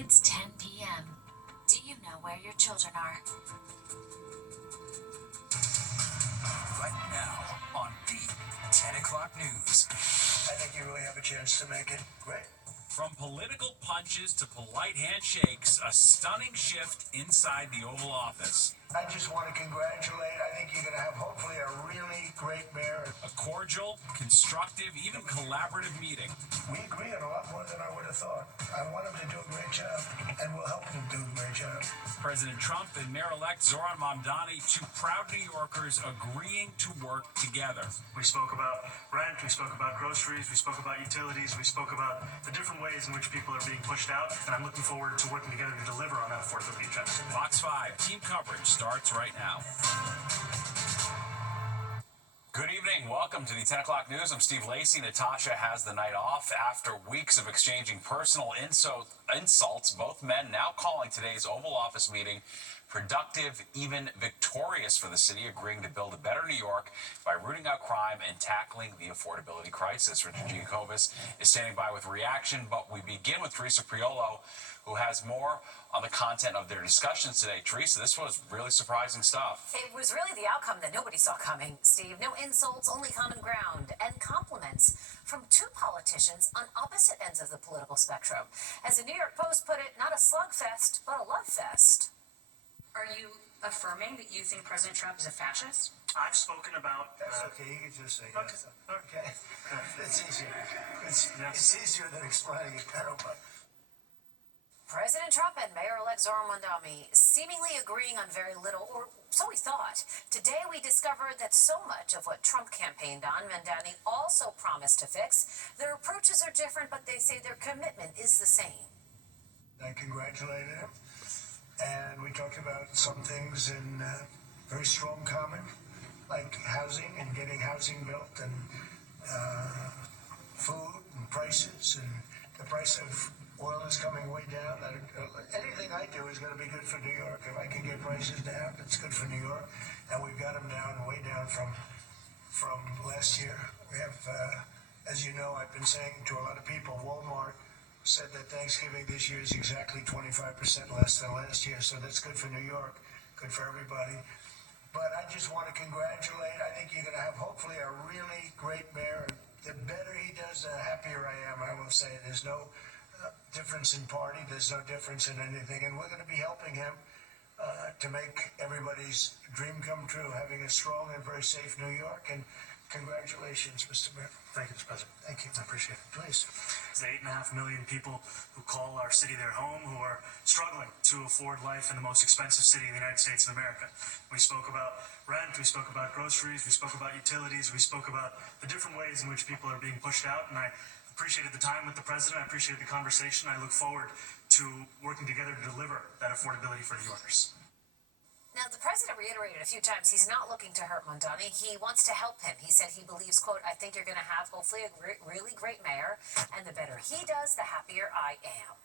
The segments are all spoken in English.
It's 10 p.m. Do you know where your children are? Right now on the 10 o'clock news. I think you really have a chance to make it great. From political punches to polite handshakes, a stunning shift inside the Oval Office. I just want to congratulate. I think you're going to have hopefully a really great mayor. A cordial, constructive, even collaborative meeting. We agree on a lot more than I would have thought. I want him to do a great job, and we'll help him do a great job. President Trump and Mayor-elect Zohran Mamdani, two proud New Yorkers agreeing to work together. We spoke about rent, we spoke about groceries, we spoke about utilities, we spoke about the different ways in which people are being pushed out, and I'm looking forward to working together to deliver on that affordability agenda. Fox 5 team coverage starts right now. Good evening. Welcome to the 10 o'clock news. I'm Steve Lacey. Natasha has the night off after weeks of exchanging personal insults. Both men now calling today's Oval Office meeting productive, even victorious for the city, agreeing to build a better New York by rooting out crime and tackling the affordability crisis. Richard Giacobbe is standing by with reaction, but we begin with Teresa Priolo, who has more on the content of their discussions today. Teresa, this was really surprising stuff. It was really the outcome that nobody saw coming, Steve. No insults, only common ground, and compliments from two politicians on opposite ends of the political spectrum. As the New York Post put it, not a slugfest, but a love fest. Are you affirming that you think President Trump is a fascist? I've spoken about... That's okay. You can just say yes. Okay. It's easier. It's easier than explaining it better, but... President Trump and Mayor-elect Zohran Mamdani seemingly agreeing on very little, or so we thought. Today we discovered that so much of what Trump campaigned on, Mamdani also promised to fix. Their approaches are different, but they say their commitment is the same. I congratulated him, and we talked about some things in very strong common, like housing and getting housing built, and food and prices, and the price of oil is coming way down. Anything I do is going to be good for New York. If I can get prices down, it's good for New York. And we've got them down, way down from last year. We have, as you know, I've been saying to a lot of people, Walmart said that Thanksgiving this year is exactly 25% less than last year. So that's good for New York, good for everybody. But I just want to congratulate. I think you're going to have hopefully a really great mayor. The better he does, the happier I am. I will say there's no difference in party. There's no difference in anything. And we're going to be helping him to make everybody's dream come true, having a strong and very safe New York. And congratulations, Mr. Mayor. Thank you, Mr. President. Thank you. I appreciate it. Please. There's 8.5 million people who call our city their home, who are struggling to afford life in the most expensive city in the United States of America. We spoke about rent, we spoke about groceries, we spoke about utilities, we spoke about the different ways in which people are being pushed out, and I appreciated the time with the president. I appreciated the conversation. I look forward to working together to deliver that affordability for New Yorkers. Now, the president reiterated a few times he's not looking to hurt Mamdani. He wants to help him. He said he believes, quote, I think you're going to have hopefully a really great mayor, and the better he does, the happier I am.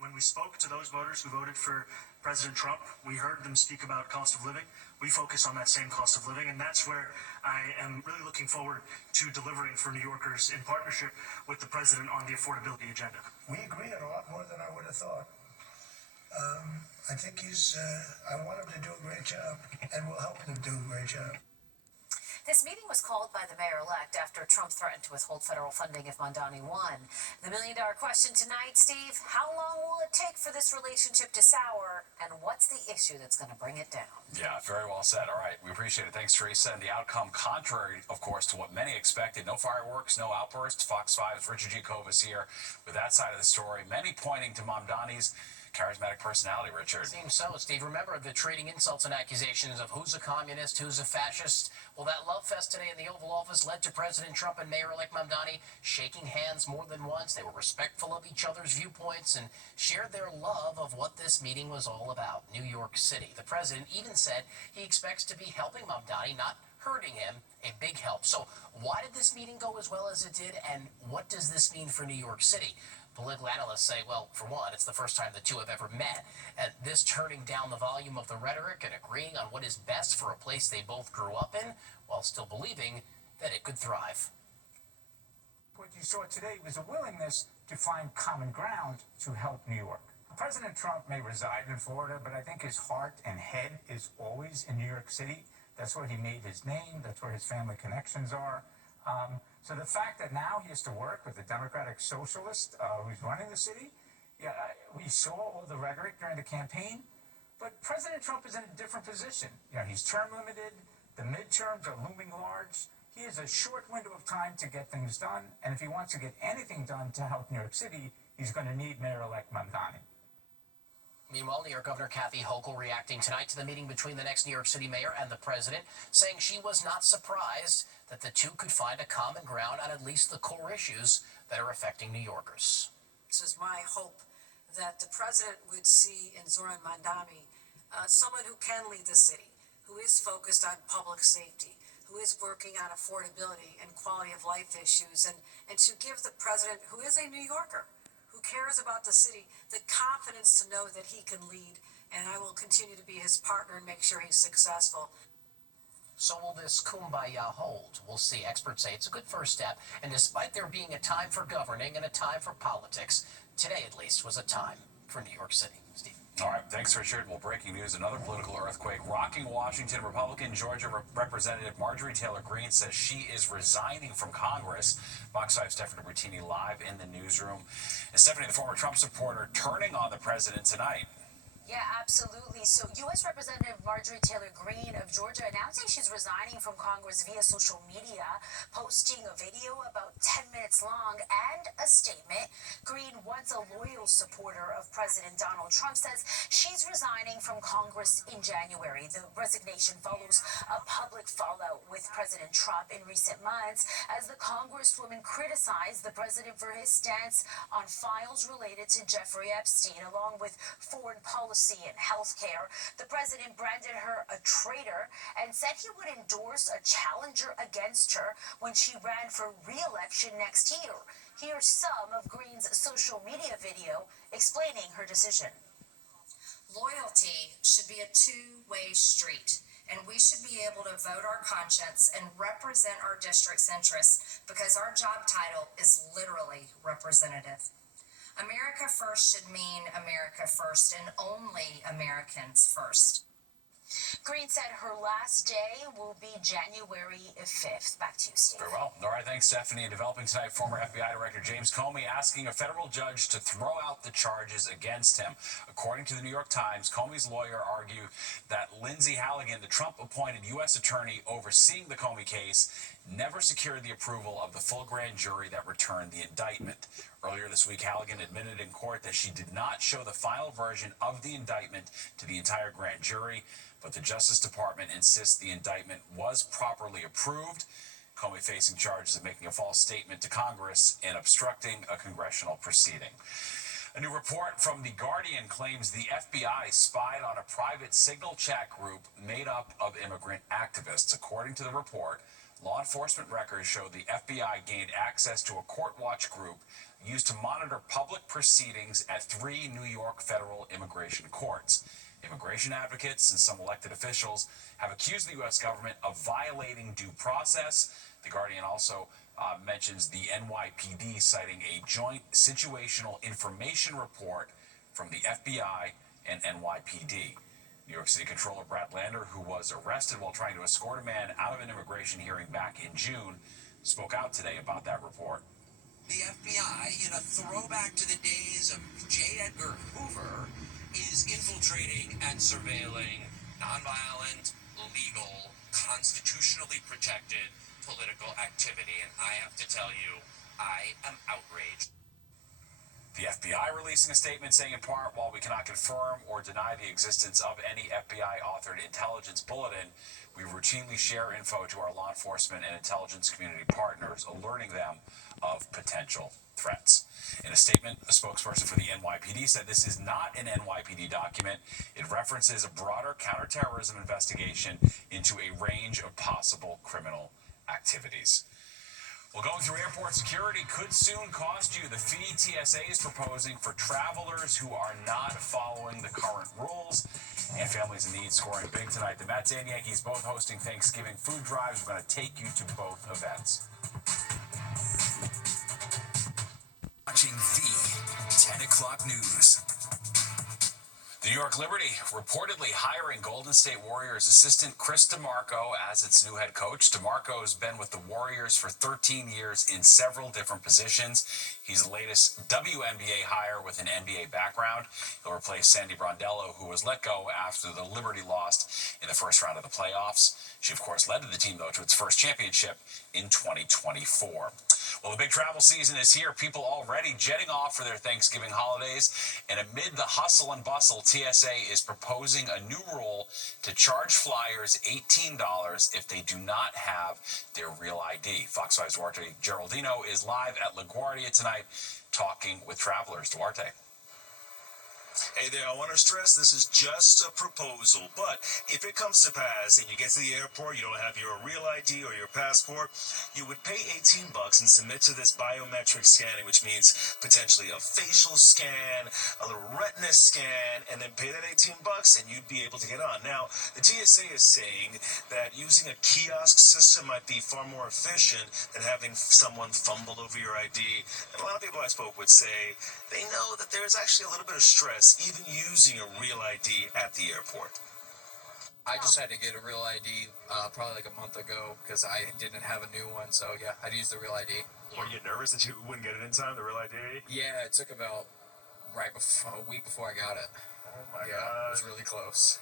When we spoke to those voters who voted for President Trump, we heard them speak about cost of living. We focus on that same cost of living, and that's where I am really looking forward to delivering for New Yorkers in partnership with the president on the affordability agenda. We agree on a lot more than I would have thought. I think I want him to do a great job, and we'll help him do a great job. This meeting was called by the mayor-elect after Trump threatened to withhold federal funding if Mamdani won. The million-dollar question tonight, Steve, how long will it take for this relationship to sour, and what's the issue that's going to bring it down? Yeah, very well said. All right, we appreciate it. Thanks, Teresa. And the outcome, contrary, of course, to what many expected. No fireworks, no outbursts. Fox 5's Richard Giacobbe here with that side of the story. Many pointing to Mamdani's charismatic personality, Richard. Seems so, Steve. Remember the trading insults and accusations of who's a communist, who's a fascist? Well, that love fest today in the Oval Office led to President Trump and Mayor-elect Mamdani shaking hands more than once. They were respectful of each other's viewpoints and shared their love of what this meeting was all about, New York City. The president even said he expects to be helping Mamdani, not hurting him, a big help. So why did this meeting go as well as it did, and what does this mean for New York City? Political analysts say, well, for one, it's the first time the two have ever met, and this turning down the volume of the rhetoric and agreeing on what is best for a place they both grew up in, while still believing that it could thrive. What you saw today was a willingness to find common ground to help New York. President Trump may reside in Florida, but I think his heart and head is always in New York City. That's where he made his name. That's where his family connections are. So the fact that now he has to work with a Democratic socialist who's running the city, yeah, we saw all the rhetoric during the campaign, but President Trump is in a different position. You know, he's term limited. The midterms are looming large. He has a short window of time to get things done, and if he wants to get anything done to help New York City, he's going to need Mayor-elect Mamdani. Meanwhile, New York Governor Kathy Hochul reacting tonight to the meeting between the next New York City mayor and the president, saying she was not surprised that the two could find a common ground on at least the core issues that are affecting New Yorkers. This is my hope that the president would see in Zoran Mamdani someone who can lead the city, who is focused on public safety, who is working on affordability and quality of life issues, and to give the president, who is a New Yorker, who cares about the city, the confidence to know that he can lead, and I will continue to be his partner and make sure he's successful. So will this kumbaya hold? We'll see. Experts say it's a good first step, and despite there being a time for governing and a time for politics, today at least was a time for New York City. Steve. All right, thanks, Richard. Well, breaking news, another political earthquake rocking Washington. Republican Georgia Representative Marjorie Taylor Greene says she is resigning from Congress. Fox 5's Stephanie Bertini live in the newsroom. And Stephanie, the former Trump supporter, turning on the president tonight. Yeah, absolutely. So U.S. Representative Marjorie Taylor Greene of Georgia announcing she's resigning from Congress via social media, posting a video about 10 minutes long and a statement. Greene, once a loyal supporter of President Donald Trump, says she's resigning from Congress in January. The resignation follows a public fallout with President Trump in recent months as the Congresswoman criticized the president for his stance on files related to Jeffrey Epstein, along with foreign policy and healthcare. The president branded her a traitor and said he would endorse a challenger against her when she ran for re-election next year. Here's some of Greene's social media video explaining her decision. Loyalty should be a two-way street, and we should be able to vote our conscience and represent our district's interests because our job title is literally representative. America first should mean America first and only Americans first. Greene said her last day will be January 5th. Back to you, Steve. Very well. All right, thanks, Stephanie. And developing tonight, former FBI Director James Comey asking a federal judge to throw out the charges against him. According to the New York Times, Comey's lawyer argued that Lindsay Halligan, the Trump-appointed U.S. attorney overseeing the Comey case, never secured the approval of the full grand jury that returned the indictment. Earlier this week, Halligan admitted in court that she did not show the final version of the indictment to the entire grand jury, but the Justice Department insists the indictment was properly approved. Comey facing charges of making a false statement to Congress and obstructing a congressional proceeding. A new report from The Guardian claims the FBI spied on a private signal chat group made up of immigrant activists. According to the report, law enforcement records show the FBI gained access to a court watch group used to monitor public proceedings at 3 New York federal immigration courts. Immigration advocates and some elected officials have accused the U.S. government of violating due process. The Guardian also mentions the NYPD citing a joint situational information report from the FBI and NYPD. New York City Controller Brad Lander, who was arrested while trying to escort a man out of an immigration hearing back in June, spoke out today about that report. The FBI, in a throwback to the days of J. Edgar Hoover, is infiltrating and surveilling nonviolent, legal, constitutionally protected political activity. And I have to tell you, I am outraged. The FBI releasing a statement saying in part, while we cannot confirm or deny the existence of any FBI-authored intelligence bulletin, we routinely share info to our law enforcement and intelligence community partners, alerting them of potential threats. In a statement, a spokesperson for the NYPD said this is not an NYPD document. It references a broader counterterrorism investigation into a range of possible criminal activities. Well, going through airport security could soon cost you. The fee TSA is proposing for travelers who are not following the current rules. And families in need scoring big tonight. The Mets and Yankees both hosting Thanksgiving food drives. We're going to take you to both events. watching the 10 o'clock news. The New York Liberty reportedly hiring Golden State Warriors assistant Chris DeMarco as its new head coach. DeMarco has been with the Warriors for 13 years in several different positions. He's the latest WNBA hire with an NBA background. He'll replace Sandy Brondello, who was let go after the Liberty lost in the first round of the playoffs. She, of course, led the team, though, to its first championship in 2024. Well, the big travel season is here. People already jetting off for their Thanksgiving holidays. And amid the hustle and bustle, TSA is proposing a new rule to charge flyers $18 if they do not have their real ID. Fox 5's Duarte Geraldino is live at LaGuardia tonight talking with travelers. Duarte. Hey there, I want to stress this is just a proposal, but if it comes to pass and you get to the airport, you don't have your real ID or your passport, you would pay $18 and submit to this biometric scanning, which means potentially a facial scan, a little retina scan, and then pay that $18 and you'd be able to get on. Now, the TSA is saying that using a kiosk system might be far more efficient than having someone fumble over your ID. And a lot of people I spoke with say they know that there's actually a little bit of stress even using a real ID at the airport. I just had to get a real ID probably like a month ago because I didn't have a new one. So yeah, I'd use the real ID. Were you nervous that you wouldn't get it in time, the real ID? Yeah, it took about a week before I got it. Oh my God. It was really close.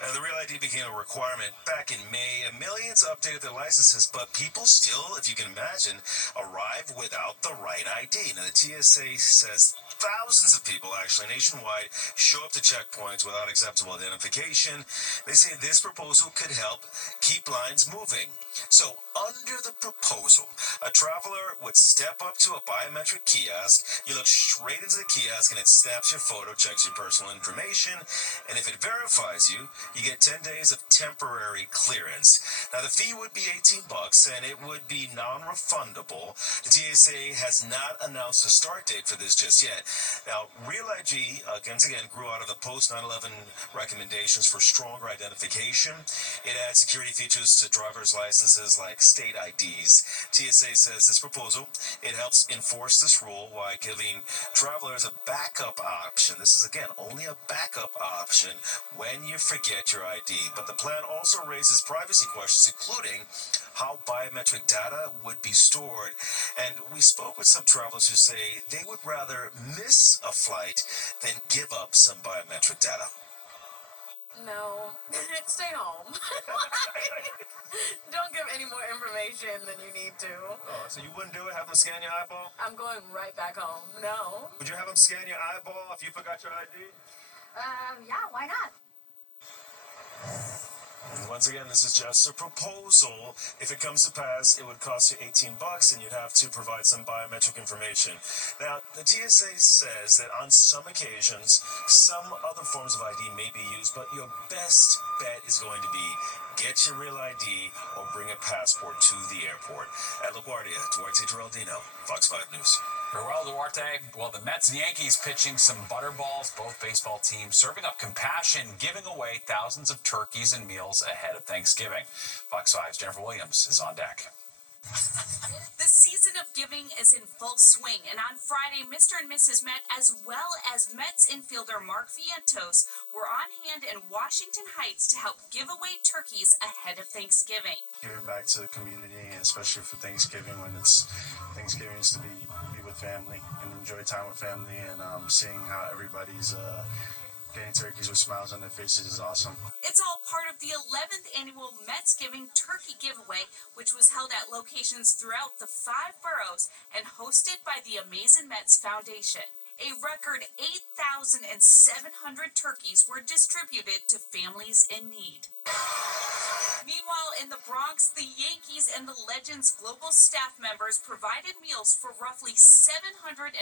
The real ID became a requirement back in May. Millions updated their licenses, but people still, if you can imagine, arrive without the right ID. Now, the TSA says thousands of people, actually, nationwide, show up to checkpoints without acceptable identification. They say this proposal could help keep lines moving. So, under the proposal, a traveler would step up to a biometric kiosk. You look straight into the kiosk, and it snaps your photo, checks your personal information, and if it verifies you, you get 10 days of temporary clearance. Now, the fee would be $18, and it would be non-refundable. The TSA has not announced a start date for this just yet. Now, Real ID, once again, grew out of the post-9/11 recommendations for stronger identification. It adds security features to driver's licenses like state IDs. TSA says this proposal, it helps enforce this rule while giving travelers a backup option. This is, again, only a backup option when you forget your ID. But the plan also raises privacy questions, including how biometric data would be stored. And we spoke with some travelers who say they would rather miss a flight than give up some biometric data. No, stay home. Don't give any more information than you need to. Oh, so you wouldn't do it? Have them scan your eyeball? I'm going right back home. No. Would you have them scan your eyeball if you forgot your ID? Yeah, why not? And once again, this is just a proposal. If it comes to pass, it would cost you $18 and you'd have to provide some biometric information. Now, the TSA says that on some occasions, some other forms of ID may be used, but your best bet is going to be get your real ID or bring a passport to the airport. At LaGuardia, Duarte Geraldino, Fox 5 News. Very well, Duarte. Well, the Mets and Yankees pitching some butterballs, both baseball teams serving up compassion, giving away thousands of turkeys and meals ahead of Thanksgiving. Fox 5's Jennifer Williams is on deck. The season of giving is in full swing, and on Friday, Mr. and Mrs. Met, as well as Mets infielder Mark Vientos, were on hand in Washington Heights to help give away turkeys ahead of Thanksgiving. Giving back to the community, especially for Thanksgiving, when it's Thanksgiving is to be with family and enjoy time with family, and seeing how everybody's getting turkeys with smiles on their faces is awesome. It's all part of the 11th annual Mets Giving Turkey Giveaway, which was held at locations throughout the 5 boroughs and hosted by the Amazing Mets Foundation. A record 8,700 turkeys were distributed to families in need. Meanwhile, in the Bronx, the Yankees and the Legends Global staff members provided meals for roughly 750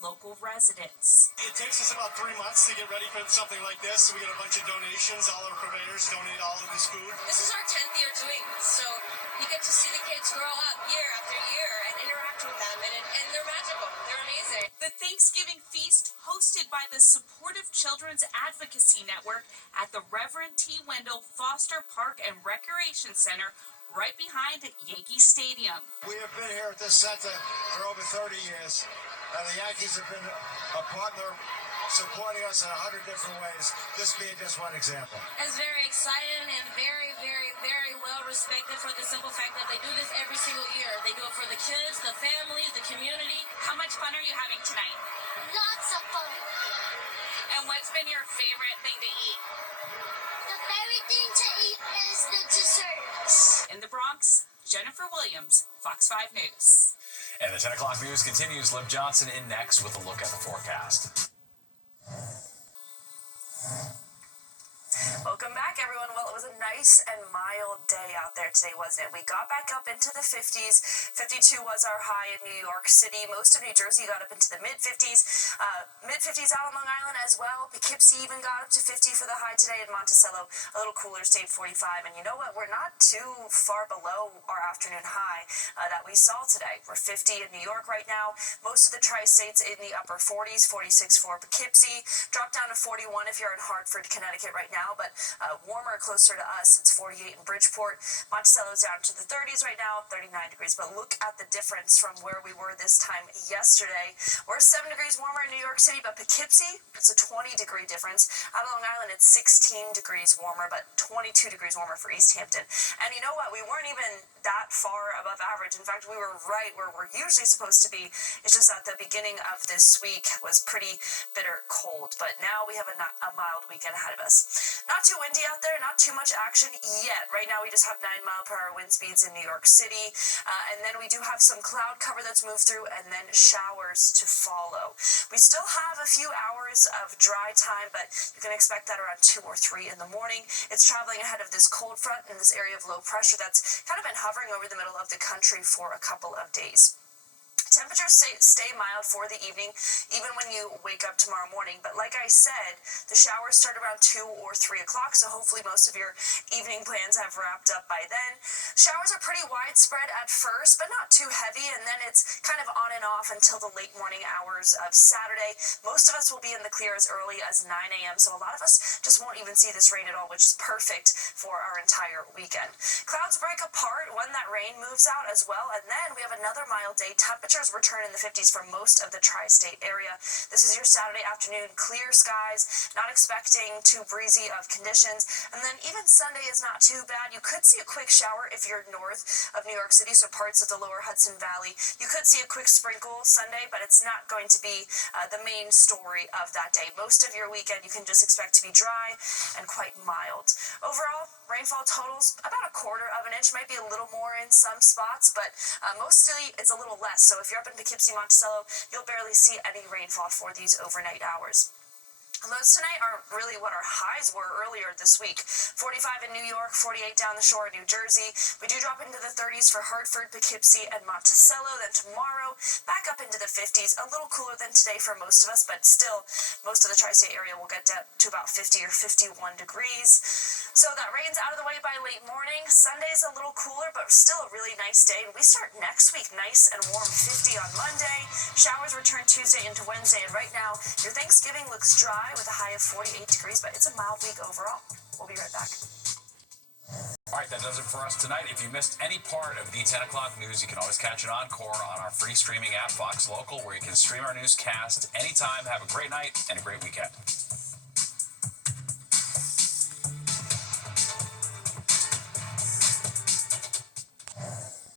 local residents. It takes us about 3 months to get ready for something like this. So we get a bunch of donations. All our purveyors donate all of this food. This is our 10th year doing this, so you get to see the kids grow up year after year and interact with them, and they're magical. They're amazing. The Thanksgiving feast, hosted by the Supportive Children's Advocacy Network at the Reverend T. Wendell Foster Park and Recreation Center, right behind Yankee Stadium. We have been here at this center for over 30 years, and the Yankees have been a partner supporting us in 100 different ways, this being just one example. It's very exciting and very, very, very well respected for the simple fact that they do this every single year. They do it for the kids, the families, the community. How much fun are you having tonight? Lots of fun. And what's been your favorite thing to eat? The favorite thing to eat is the desserts. In the Bronx, Jennifer Williams, Fox 5 News. And the 10 o'clock news continues. Liv Johnson in next with a look at the forecast. Welcome back, everyone. Well, it was a nice and mild day out there today, wasn't it? We got back up into the 50s. 52 was our high in New York City. Most of New Jersey got up into the mid-50s. Mid-50s out on Long Island as well. Poughkeepsie even got up to 50 for the high today. In Monticello, a little cooler, stayed 45. And you know what? We're not too far below our afternoon high that we saw today. We're 50 in New York right now. Most of the tri-states in the upper 40s, 46 for Poughkeepsie. Dropped down to 41 if you're in Hartford, Connecticut right now, but warmer closer to us. It's 48 in Bridgeport. Monticello's down to the 30s right now, 39 degrees. But look at the difference from where we were this time yesterday. We're 7 degrees warmer in New York City, but Poughkeepsie, it's a 20-degree difference. Out of Long Island, it's 16 degrees warmer, but 22 degrees warmer for East Hampton. And you know what? We weren't even that far above average. In fact, we were right where we're usually supposed to be. It's just that the beginning of this week was pretty bitter cold. But now we have a mild weekend ahead of us. Not too windy out there, not too much action yet. Right now we just have 9-mile-per-hour wind speeds in New York City. And then we do have some cloud cover that's moved through and then showers to follow. We still have a few hours of dry time, but you can expect that around 2 or 3 in the morning. It's traveling ahead of this cold front in this area of low pressure that's kind of been hovering over the middle of the country for a couple of days. Temperatures stay mild for the evening, even when you wake up tomorrow morning. But like I said, the showers start around 2 or 3 o'clock, so hopefully most of your evening plans have wrapped up by then. Showers are pretty widespread at first, but not too heavy, and then it's kind of on and off until the late morning hours of Saturday. Most of us will be in the clear as early as 9 a.m., so a lot of us just won't even see this rain at all, which is perfect for our entire weekend. Clouds break apart when that rain moves out as well, and then we have another mild day. Temperatures return in the 50s for most of the tri-state area. This is your Saturday afternoon, clear skies, not expecting too breezy of conditions. And then even Sunday is not too bad. You could see a quick shower if you're north of New York City, so parts of the lower Hudson Valley. You could see a quick sprinkle Sunday, but it's not going to be the main story of that day. Most of your weekend you can just expect to be dry and quite mild. Overall, rainfall totals about 1/4 of an inch, might be a little more in some spots, but mostly it's a little less. So if you're up in Poughkeepsie, Monticello, you'll barely see any rainfall for these overnight hours. Lows tonight are really what our highs were earlier this week. 45 in New York, 48 down the shore in New Jersey. We do drop into the 30s for Hartford, Poughkeepsie, and Monticello. Then tomorrow, back up into the 50s. A little cooler than today for most of us, but still, most of the tri-state area will get to about 50 or 51 degrees. So that rain's out of the way by late morning. Sunday's a little cooler, but still a really nice day. And we start next week nice and warm, 50 on Monday. Showers return Tuesday into Wednesday. And right now, your Thanksgiving looks dry with a high of 48 degrees, but it's a mild week overall. We'll be right back. All right, that does it for us tonight. If you missed any part of the 10 o'clock news, you can always catch an encore on our free streaming app, Fox Local, where you can stream our newscast anytime. Have a great night and a great weekend.